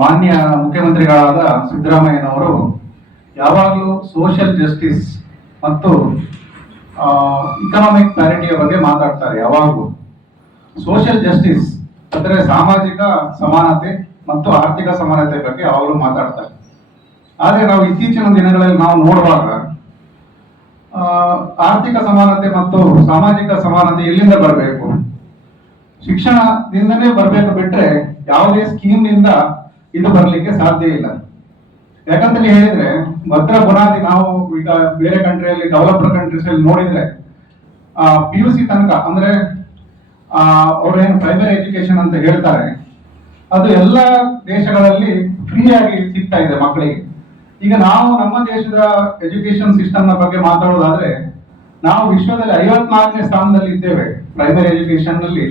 ಮಾನ್ಯ ಮುಖ್ಯಮಂತ್ರಿಗಳಾದ ಸಿದ್ದರಾಮಯ್ಯನವರು ಯಾವಾಗಲೂ ಸೋಷಿಯಲ್ ಜಸ್ಟಿಸ್ ಮತ್ತು ಇಕನಾಮಿಕ್ ಪ್ಯಾರಿಟಿಯ ಬಗ್ಗೆ ಮಾತಾಡ್ತಾರೆ. ಯಾವಾಗಲೂ ಸೋಷಿಯಲ್ ಜಸ್ಟಿಸ್ ಅಂದರೆ ಸಾಮಾಜಿಕ ಸಮಾನತೆ ಮತ್ತು ಆರ್ಥಿಕ ಸಮಾನತೆ ಬಗ್ಗೆ ಯಾವಾಗಲೂ ಮಾತಾಡ್ತಾರೆ. ಆದರೆ ನಾವು ಇತ್ತೀಚಿನ ದಿನಗಳಲ್ಲಿ ನಾವು ನೋಡುವಾಗ ಆರ್ಥಿಕ ಸಮಾನತೆ ಮತ್ತು ಸಾಮಾಜಿಕ ಸಮಾನತೆ ಎಲ್ಲಿಂದ ಬರಬೇಕು? ಶಿಕ್ಷಣದಿಂದನೇ ಬರಬೇಕು, ಬಿಟ್ರೆ ಯಾವುದೇ ಸ್ಕೀಮ್ನಿಂದ ಇದು ಬರಲಿಕ್ಕೆ ಸಾಧ್ಯ ಇಲ್ಲ. ಯಾಕಂತ ಹೇಳಿದ್ರೆ ಭದ್ರ ಬುನಾದಿ ನಾವು ಈಗ ಬೇರೆ ಕಂಟ್ರಿಯಲ್ಲಿ ಡೆವಲಪ್ಡ್ ಕಂಟ್ರೀಸ್ ಅಲ್ಲಿ ನೋಡಿದ್ರೆ PUC ತನಕ ಅಂದ್ರೆ ಅವ್ರೇನು ಪ್ರೈಮರಿ ಎಜುಕೇಶನ್ ಅಂತ ಹೇಳ್ತಾರೆ, ಅದು ಎಲ್ಲ ದೇಶಗಳಲ್ಲಿ ಫ್ರೀ ಆಗಿ ಸಿಗ್ತಾ ಇದೆ ಮಕ್ಕಳಿಗೆ. ಈಗ ನಾವು ನಮ್ಮ ದೇಶದ ಎಜುಕೇಶನ್ ಸಿಸ್ಟಮ್ ನ ಬಗ್ಗೆ ಮಾತಾಡೋದಾದ್ರೆ ನಾವು ವಿಶ್ವದಲ್ಲಿ 54ನೇ ಸ್ಥಾನದಲ್ಲಿ ಇದ್ದೇವೆ. ಪ್ರೈಮರಿ ಎಜುಕೇಶನ್ ನಲ್ಲಿ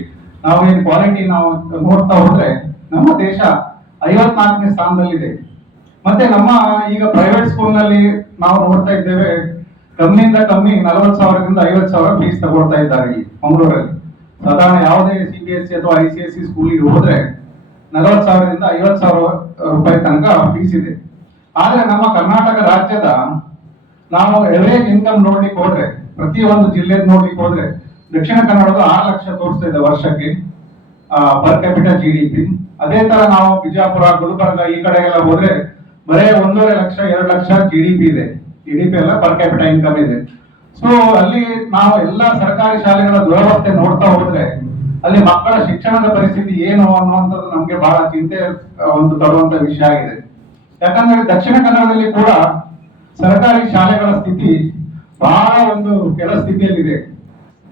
ನಾವು ಏನು ಕ್ವಾಲಿಟಿ ನಾವು ನೋಡ್ತಾ ಹೋದ್ರೆ ನಮ್ಮ ದೇಶ 54ನೇ ಸ್ಥಾನದಲ್ಲಿದೆ. ಮತ್ತೆ ನಮ್ಮ ಈಗ ಪ್ರೈವೇಟ್ ಸ್ಕೂಲ್ ನಲ್ಲಿ ನಾವು ನೋಡ್ತಾ ಇದ್ದೇವೆ, ಕಮ್ಮಿಯಿಂದ ಕಮ್ಮಿ 40,000ದಿಂದ 50,000 ಫೀಸ್ ತಗೊಳ್ತಾ ಇದ್ದಾರೆ ಇಲ್ಲಿ ಮಂಗಳೂರಲ್ಲಿ. ಸಾಧಾರಣ ಯಾವುದೇ CBSE ಅಥವಾ ICSE ಸ್ಕೂಲಿಗೆ ಹೋದ್ರೆ 40,000ದಿಂದ 50,000 ರೂಪಾಯಿ ತನಕ ಫೀಸ್ ಇದೆ. ಆದ್ರೆ ನಮ್ಮ ಕರ್ನಾಟಕ ರಾಜ್ಯದ ನಾವು ಎವರೇಜ್ ಇನ್ಕಮ್ ನೋಡ್ಲಿಕ್ಕೆ ಹೋದ್ರೆ, ಪ್ರತಿ ಒಂದು ಜಿಲ್ಲೆ ನೋಡ್ಲಿಕ್ಕೆ ಹೋದ್ರೆ ದಕ್ಷಿಣ ಕನ್ನಡದ 6 ಲಕ್ಷ ತೋರಿಸ್ತಾ ಇದೆ ವರ್ಷಕ್ಕೆ ಪರ್ ಕ್ಯಾಪಿಟಲ್ GDP. ಅದೇ ತರ ನಾವು ಬಿಜಾಪುರ, ಗುಲ್ಬರ್ಗ ಈ ಕಡೆ ಎಲ್ಲ ಹೋದ್ರೆ ಬರೇ 1.5 ಲಕ್ಷ 2 ಲಕ್ಷ GDP ಇದೆ. GDP ಎಲ್ಲ ಪರ್ ಕ್ಯಾಪಿಟಲ್ ಇನ್ಕಮ್ ಇದೆ. ಸೊ ಅಲ್ಲಿ ನಾವು ಎಲ್ಲ ಸರ್ಕಾರಿ ಶಾಲೆಗಳ ದುರವಸ್ಥೆ ನೋಡ್ತಾ ಹೋದ್ರೆ ಅಲ್ಲಿ ಮಕ್ಕಳ ಶಿಕ್ಷಣದ ಪರಿಸ್ಥಿತಿ ಏನು ಅನ್ನುವಂಥದ್ದು ನಮ್ಗೆ ಬಹಳ ಚಿಂತೆ ತರುವಂತ ವಿಷಯ ಆಗಿದೆ. ಯಾಕಂದ್ರೆ ದಕ್ಷಿಣ ಕನ್ನಡದಲ್ಲಿ ಕೂಡ ಸರ್ಕಾರಿ ಶಾಲೆಗಳ ಸ್ಥಿತಿ ಬಹಳ ಕೆಳ ಸ್ಥಿತಿಯಲ್ಲಿದೆ.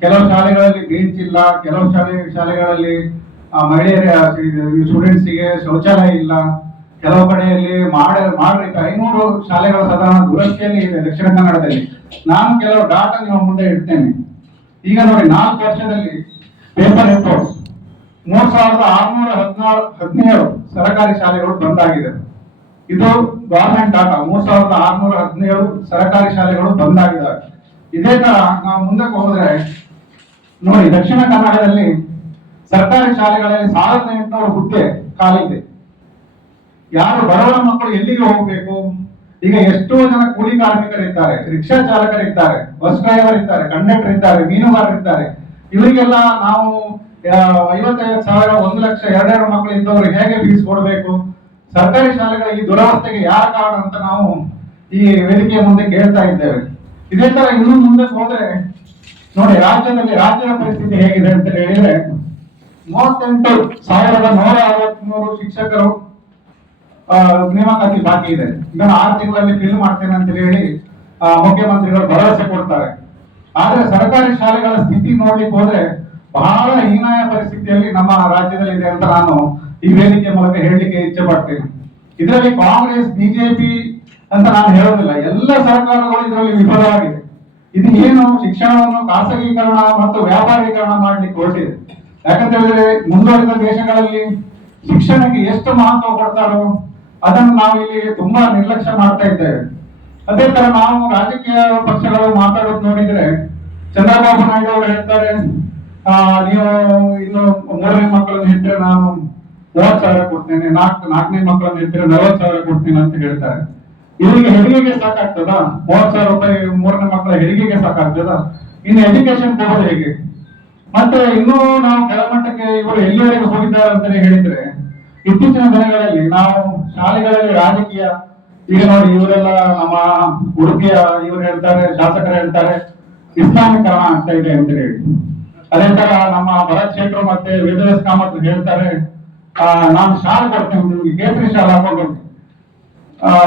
ಕೆಲವು ಶಾಲೆಗಳಲ್ಲಿ ಬೆಂಚ್ ಇಲ್ಲ, ಕೆಲವು ಶಾಲೆಗಳಲ್ಲಿ ಮಹಿಳೆಯರ ಸ್ಟೂಡೆಂಟ್ಸ್ಗೆ ಶೌಚಾಲಯ ಇಲ್ಲ, ಕೆಲವು ಕಡೆಯಲ್ಲಿ ಮಾಡಿ 500 ಶಾಲೆಗಳ ಸಾಧಾರಣ ದುರಸ್ತಿಯಲ್ಲಿ ಇದೆ ದಕ್ಷಿಣ ಕನ್ನಡದಲ್ಲಿ. ನಾನು ಕೆಲವು ಡಾಟಾ ನಿಮ್ಮ ಮುಂದೆ ಇಡ್ತೇನೆ. ಈಗ ನೋಡಿ, 4 ವರ್ಷದಲ್ಲಿ ಪೇಪರ್ ರಿಪೋರ್ಟ್ಸ್ 3617 ಸರ್ಕಾರಿ ಶಾಲೆಗಳು ಬಂದಾಗಿದೆ. ಇದು ಗವರ್ಮೆಂಟ್ ಡಾಟಾ. 3617 ಸರ್ಕಾರಿ ಶಾಲೆಗಳು ಬಂದಾಗಿದ್ದಾವೆ. ಇದೇ ತರ ನಾವು ಮುಂದಕ್ಕೆ ಹೋದ್ರೆ ನೋಡಿ, ದಕ್ಷಿಣ ಕನ್ನಡದಲ್ಲಿ ಸರ್ಕಾರಿ ಶಾಲೆಗಳಲ್ಲಿ 1800 ಹುದ್ದೆ ಖಾಲಿ ಇದೆ. ಯಾರು ಬಡವರ ಮಕ್ಕಳು ಎಲ್ಲಿಗೆ ಹೋಗಬೇಕು? ಈಗ ಎಷ್ಟೋ ಜನ ಕೂಲಿ ಕಾರ್ಮಿಕರಿದ್ದಾರೆ, ರಿಕ್ಷಾ ಚಾಲಕರಿದ್ದಾರೆ, ಬಸ್ ಡ್ರೈವರ್ ಇದ್ದಾರೆ, ಕಂಡಕ್ಟರ್ ಇದ್ದಾರೆ, ಮೀನುಗಾರರಿದ್ದಾರೆ. ಇವರಿಗೆಲ್ಲ ನಾವು 55,000 1 ಲಕ್ಷ 2 ಮಕ್ಕಳು ಇದ್ದವರು ಹೇಗೆ ಫೀಸ್ ಕೊಡಬೇಕು? ಸರ್ಕಾರಿ ಶಾಲೆಗಳ ಈ ದುರವಸ್ಥೆಗೆ ಯಾರ ಕಾರಣ ಅಂತ ನಾವು ಈ ವೇದಿಕೆಯ ಮುಂದೆ ಕೇಳ್ತಾ ಇದ್ದೇವೆ. ಇದೇ ತರ ಇನ್ನು ಮುಂದಕ್ಕೆ ಹೋದ್ರೆ ನೋಡಿ, ರಾಜ್ಯದ ಪರಿಸ್ಥಿತಿ ಹೇಗಿದೆ ಅಂತ ಹೇಳಿದ್ರೆ 38,163 ಶಿಕ್ಷಕರು ನೇಮಕಾತಿ ಬಾಕಿ ಇದೆ. ಇದನ್ನು 6 ತಿಂಗಳಲ್ಲಿ ಫಿಲ್ ಮಾಡ್ತೇನೆ ಅಂತ ಹೇಳಿ ಮುಖ್ಯಮಂತ್ರಿಗಳು ಭರವಸೆ ಕೊಡ್ತಾರೆ. ಆದ್ರೆ ಸರ್ಕಾರಿ ಶಾಲೆಗಳ ಸ್ಥಿತಿ ನೋಡ್ಲಿಕ್ಕೆ ಹೋದ್ರೆ ಬಹಳ ಹೀನಾಯ ಪರಿಸ್ಥಿತಿಯಲ್ಲಿ ನಮ್ಮ ರಾಜ್ಯದಲ್ಲಿ ಇದೆ ಅಂತ ನಾನು ಈ ವೇದಿಕೆ ಮೂಲಕ ಹೇಳಲಿಕ್ಕೆ ಇಚ್ಛೆ ಪಡ್ತೇನೆ. ಇದರಲ್ಲಿ ಕಾಂಗ್ರೆಸ್, ಬಿಜೆಪಿ ಅಂತ ನಾನು ಹೇಳೋದಿಲ್ಲ, ಎಲ್ಲ ಸರ್ಕಾರಗಳು ಇದರಲ್ಲಿ ವಿಫಲವಾಗಿದೆ. ಇದು ಏನು ಶಿಕ್ಷಣವನ್ನು ಖಾಸಗೀಕರಣ ಮತ್ತು ವ್ಯಾಪಾರೀಕರಣ ಮಾಡ್ಲಿಕ್ಕೆ ಹೊರಟಿದೆ. ಯಾಕಂತ ಹೇಳಿದ್ರೆ ಮುಂದುವರಿದ ದೇಶಗಳಲ್ಲಿ ಶಿಕ್ಷಣಕ್ಕೆ ಎಷ್ಟು ಮಹತ್ವ ಕೊಡ್ತಾರೋ ಅದನ್ನು ನಾವು ಇಲ್ಲಿ ತುಂಬಾ ನಿರ್ಲಕ್ಷ್ಯ ಮಾಡ್ತಾ ಇದ್ದೇವೆ. ಅದೇ ತರ ನಾವು ರಾಜಕೀಯ ಪಕ್ಷಗಳು ಮಾತಾಡೋದು ನೋಡಿದ್ರೆ ಚಂದ್ರಬಾಬು ನಾಯ್ಡು ಅವರು ಹೇಳ್ತಾರೆ, ನೀವು ಇನ್ನು 3ನೇ ಮಕ್ಕಳನ್ನು ಹೆತ್ತರೆ ನಾನು 30,000 ಕೊಡ್ತೇನೆ, 4ನೇ ಮಕ್ಕಳನ್ನು ಹೆತ್ತರೆ 40,000 ಕೊಡ್ತೇನೆ ಅಂತ ಹೇಳ್ತಾರೆ. ಇವರಿಗೆ ಹೆರಿಗೆಗೆ ಸಾಕಾಗ್ತದ? 30,000 ರೂಪಾಯಿ 3ನೇ ಮಕ್ಕಳ ಹೆರಿಗೆಗೆ ಸಾಕಾಗ್ತದ? ಇನ್ನು ಎಜುಕೇಶನ್ ಕೊಡೋದು ಹೇಗೆ? ಮತ್ತೆ ಇನ್ನೂ ನಾವು ಕೆಳಮಟ್ಟಕ್ಕೆ ಇವರು ಎಲ್ಲಿವರೆಗೆ ಹೋಗಿದ್ದಾರೆ ಅಂತಾನೆ ಹೇಳಿದ್ರೆ, ಇತ್ತೀಚಿನ ದಿನಗಳಲ್ಲಿ ನಾವು ಶಾಲೆಗಳಲ್ಲಿ ರಾಜಕೀಯ, ಈಗ ನೋಡಿ ಇವರೆಲ್ಲ ನಮ್ಮ ಉಡುಪಿಯ ಇವರು ಹೇಳ್ತಾರೆ, ಶಾಸಕರು ಹೇಳ್ತಾರೆ ಇಸ್ಲಾಮೀಕರಣ ಆಗ್ತಾ ಇದೆ ಅಂತ ಹೇಳಿ. ಅದೇ ತರ ನಮ್ಮ ಭರತ್ ಶೆಟ್ರು ಮತ್ತೆ ವೇದವ್ಯಾಸ್ ಕಾಮತ್ ಹೇಳ್ತಾರೆ, ನಾನು ಶಾಲೆ ಕೊಡ್ತೇನೆ ನಿಮ್ಗೆ, ಕೇಸರಿ ಶಾಲೆ ಹಾಕೊಂಡು.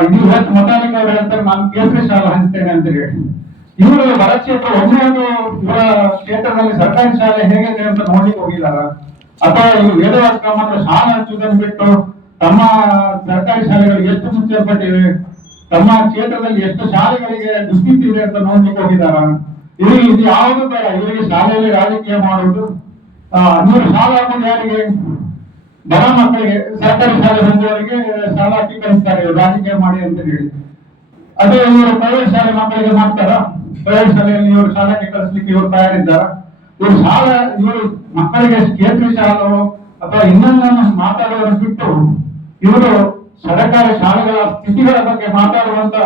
ಇದು ಮೊತಾಲಿಕ್ ಅವರು ಹೇಳ್ತಾರೆ, ನಾನು ಕೇಸರಿ ಶಾಲೆ ಹಂಚ್ತೇನೆ ಅಂತ ಹೇಳಿ. ಇವರು ಭರತ್ ಶೆಟ್ರು ಒಮ್ಮೆ ಇವರ ಕ್ಷೇತ್ರದಲ್ಲಿ ಸರ್ಕಾರಿ ಶಾಲೆ ಹೇಗಿದೆ ಅಂತ ನೋಡ್ಲಿಕ್ಕೆ ಹೋಗಿದಾರ? ಅಥವಾ ಇವರು ವೇದವ್ಯಾಸ ಕಾಮತ್ ಶಾಲೆ ಹಂಚುವುದನ್ನು ಬಿಟ್ಟು ತಮ್ಮ ಸರ್ಕಾರಿ ಶಾಲೆಗಳು ಎಷ್ಟು ಮುಚ್ಚಲ್ಪಟ್ಟಿವೆ, ತಮ್ಮ ಕ್ಷೇತ್ರದಲ್ಲಿ ಎಷ್ಟು ಶಾಲೆಗಳಿಗೆ ದುಸ್ಥಿತಿ ಇದೆ ಅಂತ ನೋಡ್ಲಿಕ್ಕೆ ಹೋಗಿದಾರ? ಇವರಿಗೆ ಇದು ಯಾವುದು ಬೇಡ. ಇವರಿಗೆ ಶಾಲೆಯಲ್ಲಿ ರಾಜಕೀಯ ಮಾಡುವುದು. ಇವರು ಶಾಲೆ ಹಾಕೋದು ಯಾರಿಗೆ? ಬಡ ಮಕ್ಕಳಿಗೆ, ಸರ್ಕಾರಿ ಶಾಲೆ ಹೊಂದುವವರಿಗೆ ಶಾಲಾ ಹಾಕಿ ಕಳಿಸ್ತಾರೆ ರಾಜಕೀಯ ಮಾಡಿ ಅಂತ ಹೇಳಿ. ಅದೇ ಇವರು ಪ್ರೈವೇಟ್ ಶಾಲೆ ಮಕ್ಕಳಿಗೆ ಮಾಡ್ತಾರ? ಪ್ರೈವೇಟ್ ಶಾಲೆಯಲ್ಲಿ ಇವರು ಶಾಲೆಗೆ ಕಳಿಸ್ಲಿಕ್ಕೆ ಇವರು ತಯಾರಿದ್ದಾರ? ಇವರು ಮಕ್ಕಳಿಗೆ ಕೇಸರಿ ಶಾಲೆ ಅಥವಾ ಇನ್ನೊಂದನ್ನು ಮಾತಾಡೋದನ್ನು ಬಿಟ್ಟು ಇವರು ಸರ್ಕಾರಿ ಶಾಲೆಗಳ ಸ್ಥಿತಿಗಳ ಬಗ್ಗೆ ಮಾತಾಡುವಂತ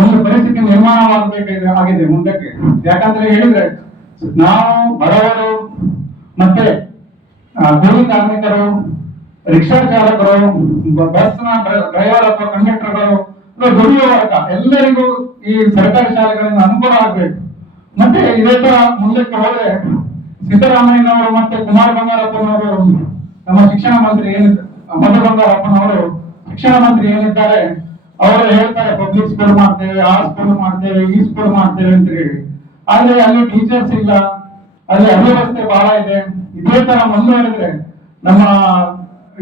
ಒಂದು ಪರಿಸ್ಥಿತಿ ನಿರ್ಮಾಣವಾಗಬೇಕಾಗಿದೆ ಆಗಿದೆ ಮುಂದಕ್ಕೆ. ಯಾಕಂದ್ರೆ ಹೇಳಿದ್ರೆ ನಾವು ಬಡವರು ಮತ್ತೆ ಕೂಲಿ ಕಾರ್ಮಿಕರು, ರಿಕ್ಷಾ ಚಾಲಕರು, ಬಸ್ನ ಡ್ರೈವರ್ ಅಥವಾ ಕಂಡಕ್ಟರ್ಗಳು, ದುಡಿಯುವ ವರ್ಗ ಎಲ್ಲರಿಗೂ ಈ ಸರ್ಕಾರಿ ಶಾಲೆಗಳಿಂದ ಅನುಕೂಲ ಆಗ್ಬೇಕು. ಮತ್ತೆ ಇದೇ ತರ ಮುಂದಕ್ಕೆ ಹೋದ್ರೆ ಸಿದ್ದರಾಮಯ್ಯನವರು ಮತ್ತೆ ಕುಮಾರ್ ಬಂಗಾರಪ್ಪನವರು, ನಮ್ಮ ಶಿಕ್ಷಣ ಮಂತ್ರಿ ಮಧು ಬಂಗಾರಪ್ಪನವರು ಶಿಕ್ಷಣ ಮಂತ್ರಿ ಏನಿದ್ದಾರೆ ಅವರು ಹೇಳ್ತಾರೆ ಪಬ್ಲಿಕ್ ಸ್ಕೂಲ್ ಮಾಡ್ತೇವೆ, ಆ ಸ್ಕೂಲ್ ಮಾಡ್ತೇವೆ, ಈ ಸ್ಕೂಲ್ ಮಾಡ್ತೇವೆ ಅಂತ ಹೇಳಿ. ಆದ್ರೆ ಅಲ್ಲಿ ಟೀಚರ್ಸ್ ಇಲ್ಲ, ಅಲ್ಲಿ ಅವ್ಯವಸ್ಥೆ ಬಹಳ ಇದೆ. ಇದೇ ತರ ಮುಂದುವರೆದ್ರೆ ನಮ್ಮ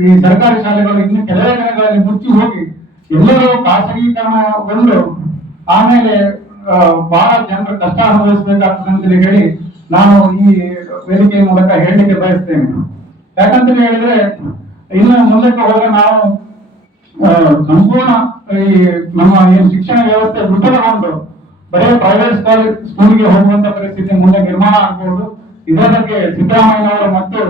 ಈ ಸರ್ಕಾರಿ ಶಾಲೆಗಳು ಇನ್ನು ಕೆಲವೇ ದಿನಗಳಲ್ಲಿ ಮುಚ್ಚಿ ಹೋಗಿ ಎಲ್ಲರೂ ಖಾಸಗೀಕರಣಗೊಂಡು ಆಮೇಲೆ ಬಹಳ ಜನರು ಕಷ್ಟ ಅನುಭವಿಸಬೇಕಾಗ್ತದೆ ಅಂತ ಹೇಳಿ ನಾನು ಈ ವೇದಿಕೆಯ ಮೂಲಕ ಹೇಳಲಿಕ್ಕೆ ಬಯಸ್ತೇನೆ. ಯಾಕಂತ ಹೇಳಿದ್ರೆ ಇನ್ನು ಮುಂದಕ್ಕೆ ಹೋದ್ರೆ ನಾವು ಸಂಪೂರ್ಣ ಈ ನಮ್ಮ ಏನು ಶಿಕ್ಷಣ ವ್ಯವಸ್ಥೆ ವಿಫಲಗೊಂಡು ಬರೀ ಪ್ರೈವೇಟ್ ಸ್ಕೂಲ್ಗೆ ಹೋಗುವಂತ ಪರಿಸ್ಥಿತಿ ಮುಂದೆ ನಿರ್ಮಾಣ ಆಗಬಹುದು. ಇದರ ಬಗ್ಗೆ ಸಿದ್ದರಾಮಯ್ಯನವರು ಮತ್ತು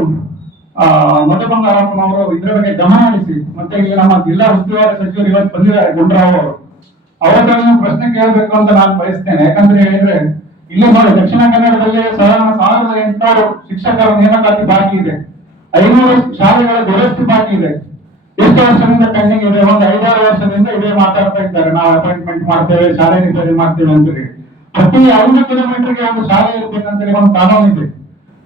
ಮಧು ಬಂಗಾರಪ್ಪನವರು ಇದರ ಬಗ್ಗೆ ಗಮನ ಹರಿಸಿ, ಮತ್ತೆ ಇಲ್ಲಿ ನಮ್ಮ ಜಿಲ್ಲಾ ಉಸ್ತುವಾರಿ ಸಚಿವರು ಇವತ್ತು ಬಂದಿದ್ದಾರೆ ಗುಂಡ್ರಾವ್ ಅವರು, ಅವರನ್ನು ಪ್ರಶ್ನೆ ಕೇಳಬೇಕು ಅಂತ ನಾನು ಬಯಸ್ತೇನೆ. ಯಾಕಂದ್ರೆ ಹೇಳಿದ್ರೆ ಇಲ್ಲಿ ನೋಡಿ ದಕ್ಷಿಣ ಕನ್ನಡದಲ್ಲಿ 1800 ಶಿಕ್ಷಕರ ನೇಮಕಾತಿ ಬಾಕಿ ಇದೆ, 500 ಶಾಲೆಗಳ ದುರಸ್ತಿ ಬಾಕಿ ಇದೆ. ಎಷ್ಟು ವರ್ಷದಿಂದ ಪೆಂಡಿಂಗ್ ಇದೆ? ಒಂದು 5-6 ವರ್ಷದಿಂದ ಇದೇ ಮಾತಾಡ್ತಾ ಇದ್ದಾರೆ, ನಾವು ಅಪಾಯಿಂಟ್ಮೆಂಟ್ ಮಾಡ್ತೇವೆ, ಶಾಲೆ ರಿಪೇರಿ ಮಾಡ್ತೇವೆ ಅಂತ ಹೇಳಿ. ಪ್ರತಿ 5 ಕಿಲೋಮೀಟರ್ಗೆ ಒಂದು ಶಾಲೆ ಇರ್ಬೇಕಂತೇಳಿ ಒಂದು ಕಾನೂನು ಇದೆ.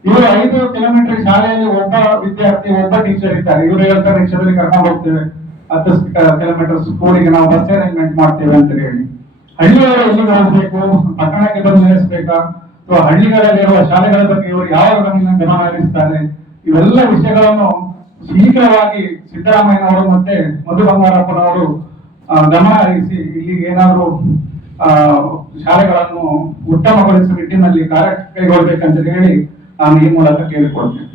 ಇವರು 5 ಕಿಲೋಮೀಟರ್ ಶಾಲೆಯಲ್ಲಿ ಒಬ್ಬ ವಿದ್ಯಾರ್ಥಿ, ಒಬ್ಬ ಟೀಚರ್ ಇದ್ದಾರೆ. ಇವರು ಹೇಳ್ತಾರೆ ರಿಕ್ಷಾದಲ್ಲಿ ಕರ್ಕೊಂಡು ಹೋಗ್ತೇವೆ, 10 ಕಿಲೋಮೀಟರ್ ಸ್ಕೂಲಿಗೆ ನಾವು ಬಸ್ ಅರೇಂಜ್ಮೆಂಟ್ ಮಾಡ್ತೇವೆ ಅಂತ ಹೇಳಿ. ಹಳ್ಳಿಯವರು ಎಲ್ಲಿಗೆ ಹೋಗ್ಬೇಕು, ಪಟ್ಟಣಕ್ಕೆ ಬಂದು ನಿಲ್ಲಿಸಬೇಕಾ, ಅಥವಾ ಹಳ್ಳಿಗಳಲ್ಲಿರುವ ಶಾಲೆಗಳ ಬಗ್ಗೆ ಇವರು ಯಾವ ಗಮನ ಹರಿಸ್ತಾರೆ, ಇವೆಲ್ಲ ವಿಷಯಗಳನ್ನು ಶೀಘ್ರವಾಗಿ ಸಿದ್ದರಾಮಯ್ಯನವರು ಮತ್ತೆ ಮಧು ಬಂಗಾರಪ್ಪನವರು ಗಮನ ಹರಿಸಿ ಇಲ್ಲಿ ಏನಾದರೂ ಶಾಲೆಗಳನ್ನು ಉತ್ತಮಗೊಳಿಸುವ ನಿಟ್ಟಿನಲ್ಲಿ ಕಾರ್ಯ ಕೈಗೊಳ್ಬೇಕಂತ ಹೇಳಿ ನಾನು ಈ ಮೂಲಕ ಕೇಳಿಕೊಳ್ತೇನೆ.